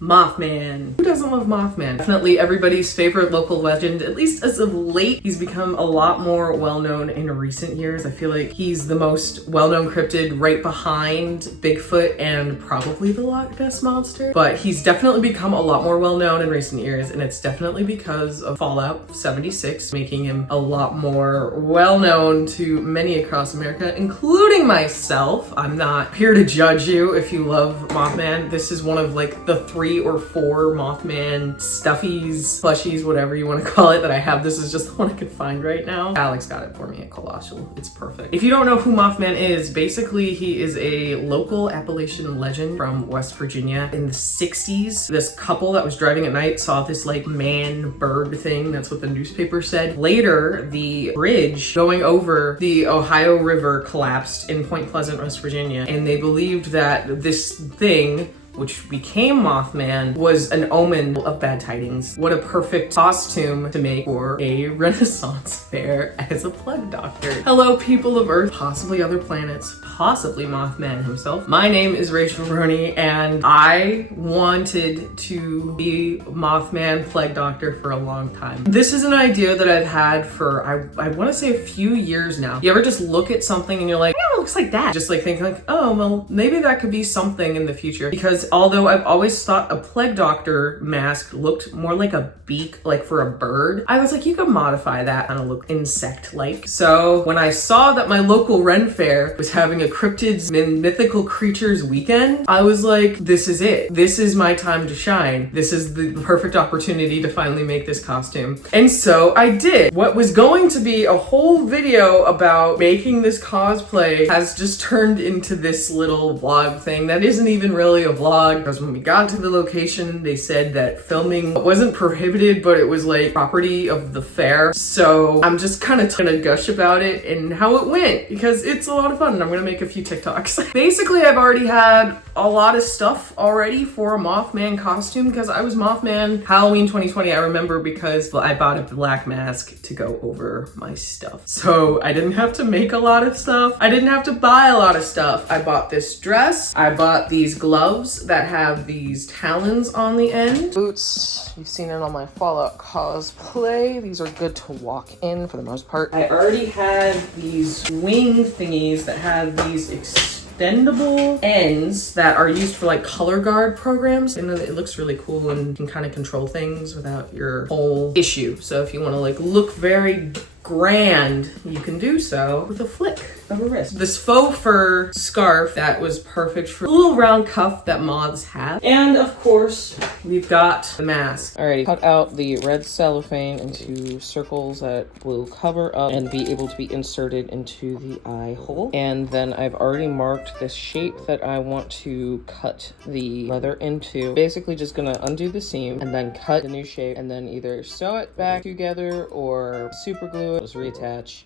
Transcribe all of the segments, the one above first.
Mothman. Who doesn't love Mothman? Definitely everybody's favorite local legend, at least as of late. He's become a lot more well-known in recent years. I feel like he's the most well-known cryptid right behind Bigfoot and probably the Loch Ness Monster. But he's definitely become a lot more well-known in recent years, and it's definitely because of Fallout 76, making him a lot more well-known to many across America, including myself. I'm not here to judge you if you love Mothman. This is one of like the 3 or 4 Mothman stuffies, plushies, whatever you want to call it that I have. This is just the one I could find right now. Alex got it for me at Colossal. It's perfect. If you don't know who Mothman is, basically he is a local Appalachian legend from West Virginia. In the 60s, this couple that was driving at night saw this like man-bird thing. That's what the newspaper said. Later, the bridge going over the Ohio River collapsed in Point Pleasant, West Virginia, and they believed that this thing, which became Mothman, was an omen of bad tidings. What a perfect costume to make for a Renaissance fair as a plug doctor. Hello, people of Earth, possibly other planets, possibly Mothman himself. My name is Rachel-Roni, and I wanted to be Mothman plague doctor for a long time. This is an idea that I've had for, I want to say a few years now. You ever just look at something and you're like, yeah, it looks like that. Just like think like, oh, well, maybe that could be something in the future. Because although I've always thought a plague doctor mask looked more like a beak, like for a bird, I was like, you could modify that, kind of look insect-like. So when I saw that my local Ren Faire was having a cryptids and mythical creatures weekend, I was like, this is it. This is my time to shine. This is the perfect opportunity to finally make this costume. And so I did. What was going to be a whole video about making this cosplay has just turned into this little vlog thing that isn't even really a vlog, because when we got to the location, they said that filming wasn't prohibited, but it was like property of the fair. So I'm just kind of gonna gush about it and how it went, because it's a lot of fun and I'm gonna make a few TikToks. Basically, I've already had a lot of stuff already for a Mothman costume, because I was Mothman Halloween 2020. I remember because I bought a black mask to go over my stuff. So I didn't have to make a lot of stuff. I didn't have to buy a lot of stuff. I bought this dress. I bought these gloves that have these talons on the end. Boots, you've seen it on my Fallout cosplay. These are good to walk in for the most part. I already had these wing thingies that have these extendable ends that are used for like color guard programs, and it looks really cool and you can kind of control things without your whole issue. So if you want to like look very grand, you can do so with a flick of a wrist. This faux fur scarf that was perfect for a little round cuff that moths have. And of course, we've got the mask. Alrighty, cut out the red cellophane into circles that will cover up and be able to be inserted into the eye hole. And then I've already marked this shape that I want to cut the leather into. Basically just gonna undo the seam and then cut the new shape and then either sew it back together or super glue it, just reattach,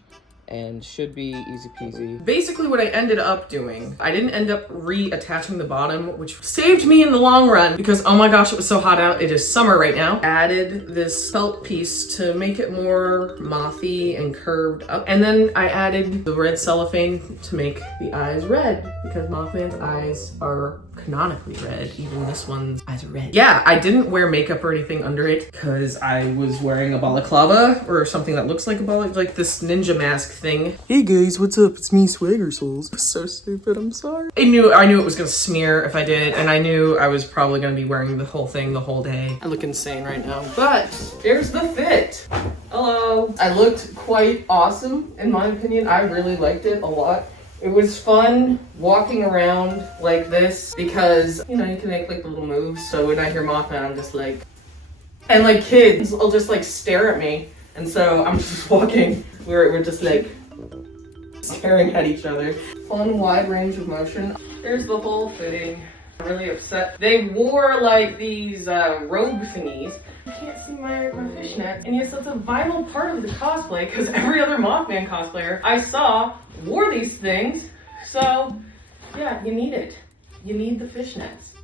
and should be easy peasy. Basically what I ended up doing, I didn't end up reattaching the bottom, which saved me in the long run because oh my gosh, it was so hot out. It is summer right now. Added this felt piece to make it more mothy and curved up. And then I added the red cellophane to make the eyes red because Mothman's eyes are canonically red. Even this one's eyes are red. Yeah, I didn't wear makeup or anything under it because I was wearing a balaclava or something that looks like a balaclava, like this ninja mask thing. Hey guys, what's up? It's me, Swagger Souls. So stupid, I'm sorry. I knew it was gonna smear if I did, and I knew I was probably gonna be wearing the whole thing the whole day. I look insane right now, but here's the fit. Hello. I looked quite awesome, in my opinion. I really liked it a lot. It was fun walking around like this because, you know, you can make like little moves. So when I hear Mothman, I'm just like, and like kids will just like stare at me. And so I'm just walking, we're just like staring at each other. Fun wide range of motion. Here's the whole fitting. I'm really upset. They wore like these robe thingies. I can't see my fishnet. And yes, that's a vital part of the cosplay because every other Mothman cosplayer I saw wore these things. So yeah, you need it. You need the fishnets.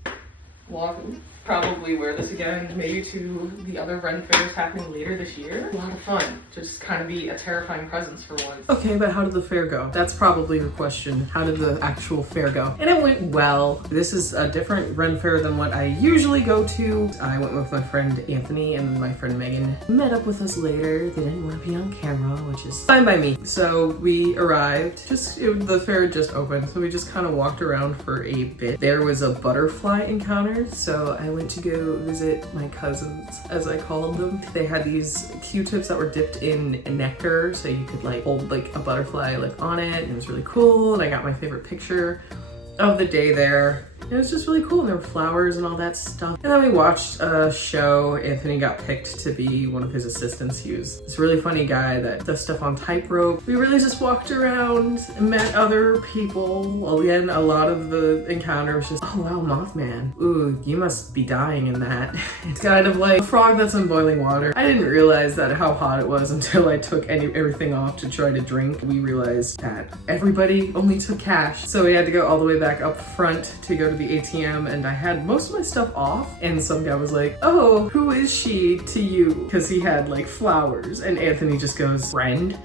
Probably wear this again, maybe to the other Ren Fairs happening later this year. A lot of fun. Just kind of be a terrifying presence for once. Okay, but how did the fair go? That's probably your question. How did the actual fair go? And it went well. This is a different Ren Fair than what I usually go to. I went with my friend Anthony and my friend Megan. Met up with us later. They didn't want to be on camera, which is fine by me. So we arrived. The fair had just opened, so we just kind of walked around for a bit. There was a butterfly encounter, so I went to go visit my cousins, as I called them. They had these Q-tips that were dipped in nectar, so you could like hold like a butterfly like on it, and it was really cool. And I got my favorite picture of the day there. It was just really cool, and there were flowers and all that stuff. And then we watched a show. Anthony got picked to be one of his assistants. He was this really funny guy that does stuff on tightrope. We really just walked around and met other people. Again, a lot of the encounter was just, oh wow, Mothman. Ooh, you must be dying in that. It's kind of like a frog that's in boiling water. I didn't realize that how hot it was until I took everything off to try to drink. We realized that everybody only took cash. So we had to go all the way back up front to go to the ATM, and I had most of my stuff off, and some guy was like, oh, who is she to you? Because he had like flowers, and Anthony just goes, friend.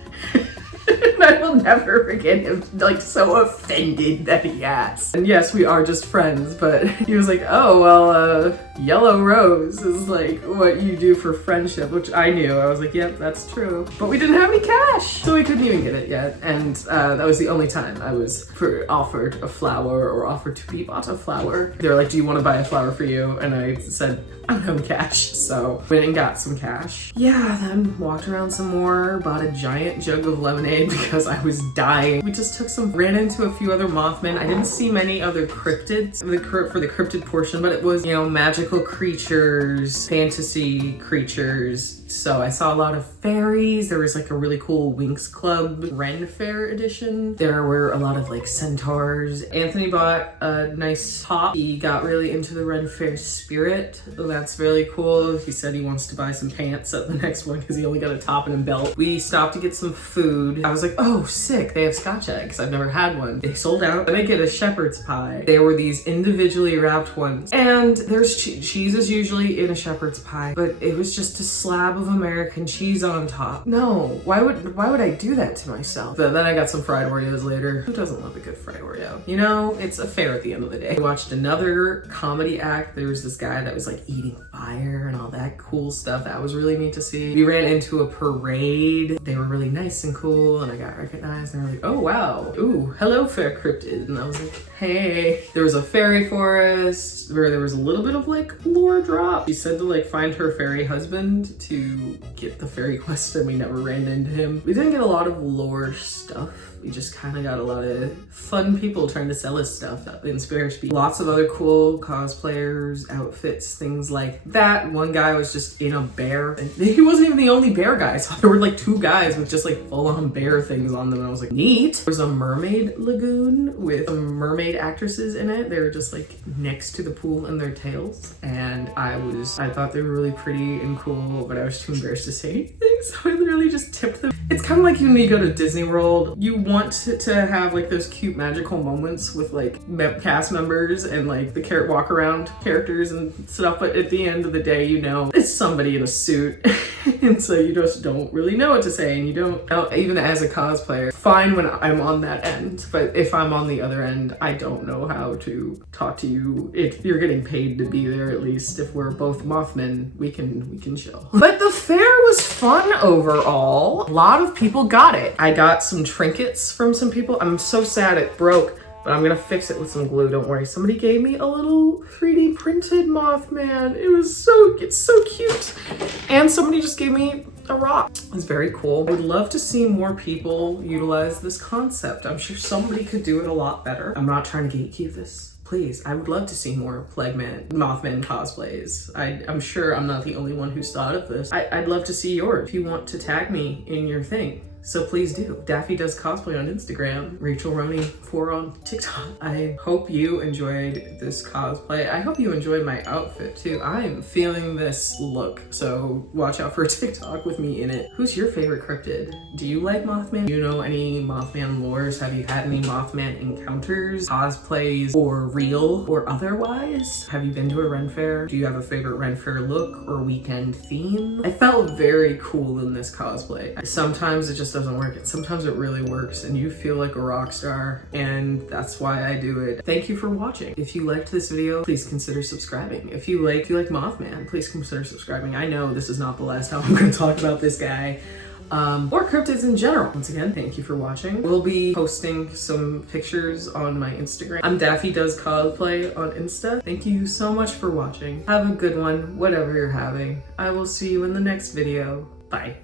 And I will never forget him, like, so offended that he asked. And yes, we are just friends, but he was like, oh, well, yellow rose is like what you do for friendship, which I knew. I was like, yep, that's true. But we didn't have any cash, so we couldn't even get it yet. And that was the only time I was offered a flower or offered to be bought a flower. They were like, do you want to buy a flower for you? And I said, I don't have cash, so went and got some cash. Yeah, then walked around some more, bought a giant jug of lemonade because I was dying. We just ran into a few other Mothmen. I didn't see many other cryptids for the cryptid portion, but it was, you know, magical creatures, fantasy creatures. So I saw a lot of fairies. There was like a really cool Winx Club Ren Faire edition. There were a lot of like centaurs. Anthony bought a nice top. He got really into the Ren Faire spirit. So that's really cool. He said he wants to buy some pants at the next one because he only got a top and a belt. We stopped to get some food. I was like, oh, sick. They have Scotch eggs. I've never had one. They sold out. Then I get a shepherd's pie. There were these individually wrapped ones. And there's cheese is usually in a shepherd's pie, but it was just a slab of American cheese on top. No, why would I do that to myself? But then I got some fried Oreos later. Who doesn't love a good fried Oreo? You know, it's a fair at the end of the day. We watched another comedy act. There was this guy that was like eating fire and all that cool stuff. That was really neat to see. We ran into a parade. They were really nice and cool, and I got recognized, and they were like, oh wow, ooh, hello fair cryptid. And I was like, hey. There was a fairy forest where there was a little bit of like lore drop. She said to like find her fairy husband to get the fairy quest, and we never ran into him. We didn't get a lot of lore stuff. We just kind of got a lot of fun people trying to sell us stuff in Spare Speed. Lots of other cool cosplayers, outfits, things like that. One guy was just in a bear. And he wasn't even the only bear guy. So there were like two guys with just like full-on bear things on them. And I was like, neat. There was a mermaid lagoon with some mermaid actresses in it. They were just like next to the pool in their tails. And I thought they were really pretty and cool, but I was too embarrassed to say anything. So I literally just tipped them. It's kind of like when you go to Disney World, you want to have like those cute magical moments with like cast members and like the walk around characters and stuff, but at the end of the day, you know, it's somebody in a suit. And so you just don't really know what to say, and you don't know, even as a cosplayer, fine when I'm on that end, but if I'm on the other end, I don't know how to talk to you. If you're getting paid to be there, at least if we're both Mothmen, we can chill. But the fair was fun overall. A lot of people got it. I got some trinkets from some people. I'm so sad it broke, but I'm gonna fix it with some glue, don't worry. Somebody gave me a little 3D printed Mothman. It's so cute. And somebody just gave me a rock. It's very cool. I would love to see more people utilize this concept. I'm sure somebody could do it a lot better. I'm not trying to gatekeep this. Please, I would love to see more Mothman cosplays. I'm sure I'm not the only one who's thought of this. I'd love to see yours. If you want to tag me in your thing, So please do. Daffy does cosplay on Instagram, Rachel-Roni 4 on TikTok. I hope you enjoyed this cosplay. I hope you enjoyed my outfit too. I'm feeling this look, so watch out for a TikTok with me in it. Who's your favorite cryptid? Do you like Mothman? Do you know any Mothman lores? Have you had any Mothman encounters, cosplays, or real or otherwise? Have you been to a Ren Faire? Do you have a favorite Ren Faire look or weekend theme? I felt very cool in this cosplay. Sometimes it just doesn't work, and sometimes it really works and you feel like a rock star, and that's why I do it. Thank you for watching. If you liked this video, please consider subscribing. If you like Mothman, please consider subscribing. I know this is not the last time I'm going to talk about this guy. Or cryptids in general. Once again, thank you for watching. We'll be posting some pictures on my Instagram. I'm Daffy Does Cosplay on Insta. Thank you so much for watching. Have a good one, whatever you're having. I will see you in the next video. Bye.